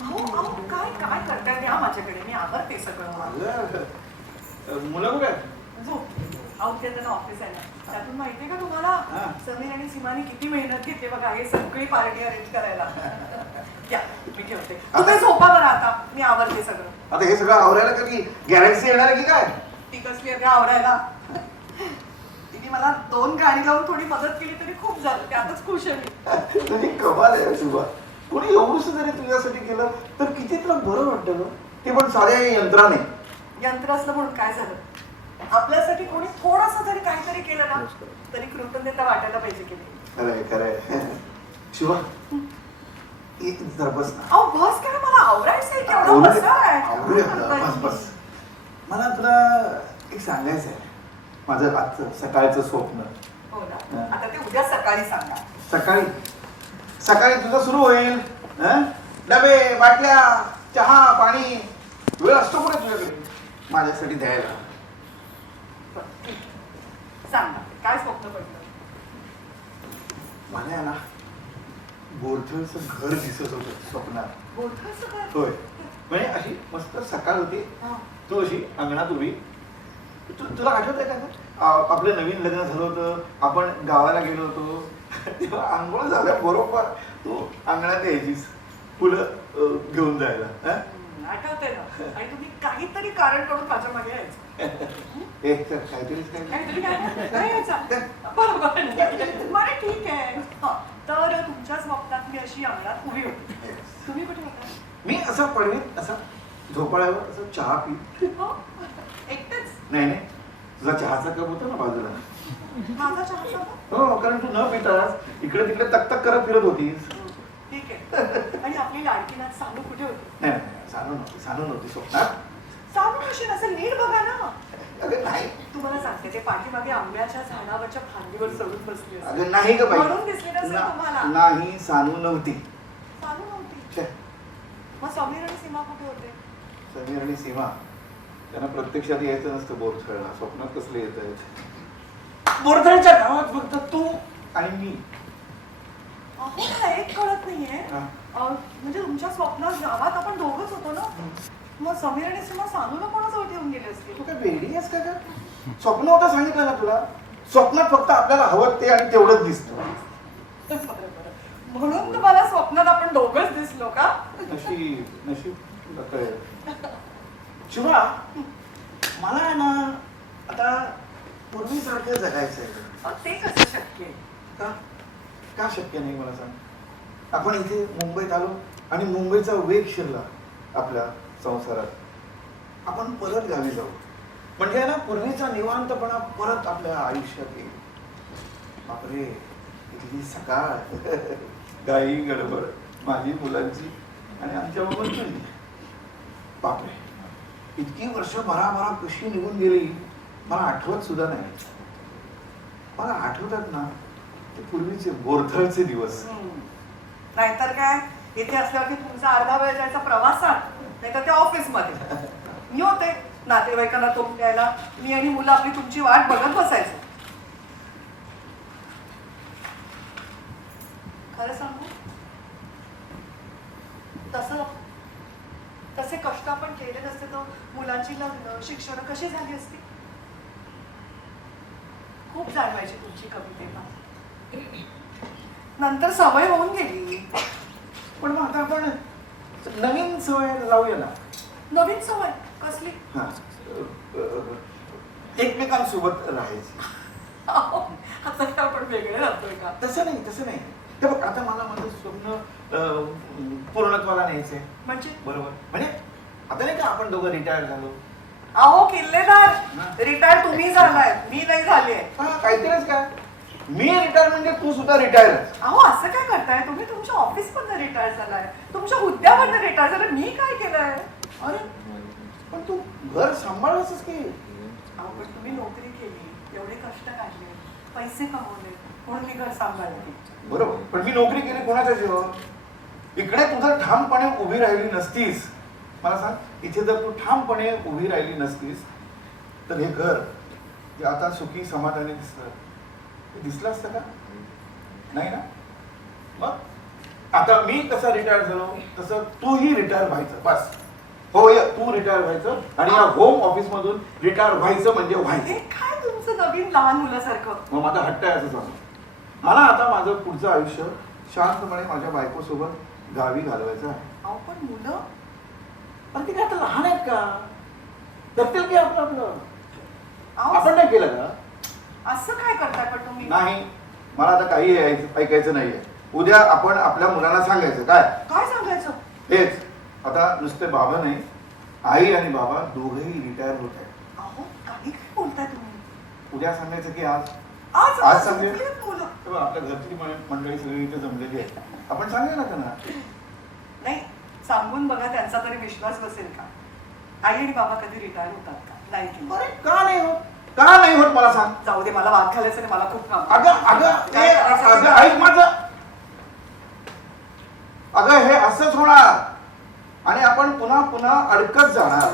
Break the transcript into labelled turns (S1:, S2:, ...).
S1: अहो, अहो, काय काय करताय द्या माझ्याकडे? मी आवडते सगळं
S2: अगं, मुलं कुठे आहेत?
S1: झोप आउट त्यांना ऑफिस आहे ना. त्यातून माहितीये का तुम्हाला. समीर आणि सीमाने किती मेहनत घेतली बघा हे सगळी पार्टी अरेंज करायला. या मी ठेवते. तुम्ही झोपा बरं आता. मी आवडते सगळं.
S2: आता हे सगळं आवरायला कधी? गॅरंटी येणार आहे की काय?
S1: ती कसली आहे? आवडायला तिने मला दोन गाणी लावून थोडी मदत केली तरी खूप झालं. त्यातच खुश आहे मी.
S2: तुझी कमाल आहे शुभा. कोणी एवढंच जरी तुझ्यासाठी केलं तर किती तुला बरं वाटतं ग? ते पण साध्या यंत्राने.
S1: यंत्र असलं म्हणून काय झालं? आपल्यासाठी कोणी थोडस जरी काहीतरी केलं ना तरी कृतज्ञता वाटायला पाहिजे की नाही.
S2: खरंय खरंय शिवा एक जरा बस ना.
S1: अहो बस काय मला.
S2: बस बस. मला तुला एक सांगायचं आहे माझं आजचं सकाळचं स्वप्न.
S1: हो ना. आता ते उद्या सकाळी सांगा.
S2: सकाळी. सकाळी तुझं सुरू होईल. हं? डबे बाटल्या चहा पाणी. वेळ असतो कुठे तुझ्याकडे? माझ्यासाठी द्यायला.
S1: सांगा. काय स्वप्न पडलं?
S2: मला आहे ना बोरथळचं घर दिसत होतं स्वप्नात? होय. म्हणजे अशी मस्त सकाळ होती.
S1: हा.
S2: तू अशी अंगणात उभी. तु तुला आठवत आहे का आपलं नवीन लग्न झालं होतं आपण गावाला गेलो होतो. तेव्हा आंघोळ झाल्या बरोबर. तू अंगणात यायचीस. फुलं घेऊन जायला
S1: आठवतंय ना. आणि तुम्ही काहीतरी कारण करून माझ्या मागे यायचं.
S2: काहीतरीच
S1: काहीतरी बरोबर. बरं ठीक आहे. तर तुमच्या स्वप्नात मी अशी अंगणात उभी होती. तुम्ही कुठे होता?
S2: मी असं पडवीत असा झोपाळ्यावर असं चहा पी
S1: हो. एकटेच
S2: नाही नाही. तुझा चहाचा कप होता ना बाजूला.
S1: माझा?
S2: हो कारण तू न पितास इकडे तिकडे तक तक करत फिरत होतीस.
S1: ठीक आहे. आणि आपली लाडकी नाच सानू कुठे होती?
S2: नाही नाही, नाही सानू नव्हती सानू नव्हती स्वप्नात.
S1: सानू कशी नसेल नीट बघा ना.
S2: अगं नाही.
S1: तुम्हाला सांगते ते पाठीमागे आंब्याच्या झाडावरच्या फांदीवर चढून बसली.
S2: अगं नाही ग बाई.
S1: म्हणून दिसली नसेल
S2: ना-. नाही सानू नव्हती.
S1: सानू नव्हती?
S2: छे,
S1: मग समीर आणि सीमा कुठे होते?
S2: समीर आणि सीमा. त्यांना प्रत्यक्षात यायचं नसतं बोरथळला स्वप्नात कसले येत आहेत? बोरथळच्या गावात फक्त तू आणि मी.
S1: एक कळत नाहीये. अं, म्हणजे तुमच्या स्वप्नात गावात आपण दोघच होतो ना? मग समीर आणि सीमा सानूला कोणाजवळ ठेवून गेले असतील?
S2: तू काय वेडी आहेस का? स्वप्न होता सांगितलं ना तुला? स्वप्नात फक्त आपल्याला हवं ते आणि तेवढंच दिसतं.
S1: म्हणून तुम्हाला स्वप्नात आपण दोघच दिसलो का?
S2: नशीब नशीब शिवा मला आहे ना आता पूर्वीसारखं जगायचं आहे
S1: अहो, ते कसं शक्य आहे?
S2: का? का शक्य नाही मला सांग? आपण इथे मुंबईत आलो आणि मुंबईचा वेग शिरला आपल्या संसारात. आपण परत गावी जाऊ. म्हणजे आहे ना पूर्वीचा निवांतपणा परत आपल्या आयुष्यात येईल. बापरे इथली सकाळ. गाई गडबड माझी मुलांची आणि आमच्या बाबा तुझी बापरे. इतकी वर्ष भराभरा कशी निघून गेली मला आठवत सुद्धा नाही. मला आठवतात ना ते पूर्वीचे बोरथळचे दिवस.
S1: नाहीतर काय इथे असल्यावरती तुमचा अर्धा वेळ जायचा प्रवासात नाहीतर त्या ऑफिसमध्ये. मी होते नातेवाईकांना तोंड द्यायला. मी आणि मुलं आपली तुमची वाट बघत बसायचो. खरं सांग तसं आपण केले नसते तर मुलांची लग्न शिक्षण कशी झाली असती? खूप जाणवायची तुमची कवितेला नंतर सवय होऊन गेली.
S2: पण मग आता आपण नवीन सवय लावूया ना.
S1: नवीन सवय? कसली?
S2: हा. एकमेकांसोबत राहायची.
S1: आता काय आपण वेगळे राहतोय का?
S2: तसं नाही तसं नाही. ते बघ आता मला माझं स्वप्न अ, पूर्णत्वाला न्यायचंय.
S1: म्हणजे?
S2: बरोबर. म्हणजे आता नाही का आपण दोघं रिटायर झालो?
S1: अहो किल्लेदार. रिटायर तुम्ही झालाय. मी नाही झाली
S2: हा काहीतरीच काय? मी रिटायर म्हणजे तू सुद्धा रिटायर
S1: अहो असं काय करताय? तुम्ही तुमच्या ऑफिस मधनं रिटायर झालाय. तुमच्या हुद्द्यावरनं रिटायर झालाय. मी काय केलंय?
S2: अरे पण तू घर सांभाळायचंच की.
S1: अहो पण तुम्ही नोकरी केली. एवढे कष्ट काढले. पैसे कमवले. म्हणून मी घर सांभाळले
S2: बरोबर. पण मी नोकरी केली कोणाच्या जीवावर? इकडे तुझं ठामपणे उभी राहिली नसतीस. मला सांग इथे जर तू ठामपणे उभी राहिली नसतीस तर हे घर जे आता सुखी समाधानी दिसतं ते दिसलं असतं का? नाही ना? मग? आता मी कसा रिटायर झालो? तसं तूही रिटायर व्हायचं बस. हो या तू रिटायर व्हायचं आणि या होम ऑफिस मधून रिटायर व्हायचं म्हणजे
S1: हे
S2: व्हायचं
S1: काय तुमचं नवीन लहान मुलासारखं?
S2: मग माझा हट्ट आहे असं सांगतो मला आता माझं पुढचं आयुष्य शांतपणे माझ्या बायकोसोबत गावी घालवायचं आहे.
S1: पण मुलं
S2: पण ते काय आता लहान आहेत का? करतील की आपलं आपलं.
S1: अहो,
S2: आपण नाही केलं का?
S1: असं काय करताय पण तुम्ही?
S2: नाही. मला आता काही ऐकायचं ऐकायचं नाहीये. उद्या आपण आपल्या मुलांना सांगायचं. काय?
S1: काय सांगायचं?
S2: हेच आता नुसते बाबा नाही आई आणि बाबा दोघेही रिटायर होत आहेत.
S1: अहो काही काय बोलताय तुम्ही.
S2: उद्या सांगायचं की आज?
S1: आज
S2: आज.
S1: झोपलेत मुलं?
S2: तेव्हा आपल्या घरची मं- मंडळी सगळी इथे जमलेली आहे आपण सांगूया ना त्यांना.
S1: नाही सांगून बघा त्यांचा तरी विश्वास बसेल का? आई आणि बाबा कधी रिटायर होतात का? नाही की
S2: अरे का नाही होत? का नाही होत मला सांग?
S1: जाऊ दे मला वाद घालायचं नाही मला खूप काम आहे.
S2: अगं अगं अगं. ऐक माझं. अगं हे असंच होणार. आणि आपण पुन्हा पुन्हा अडकत जाणार.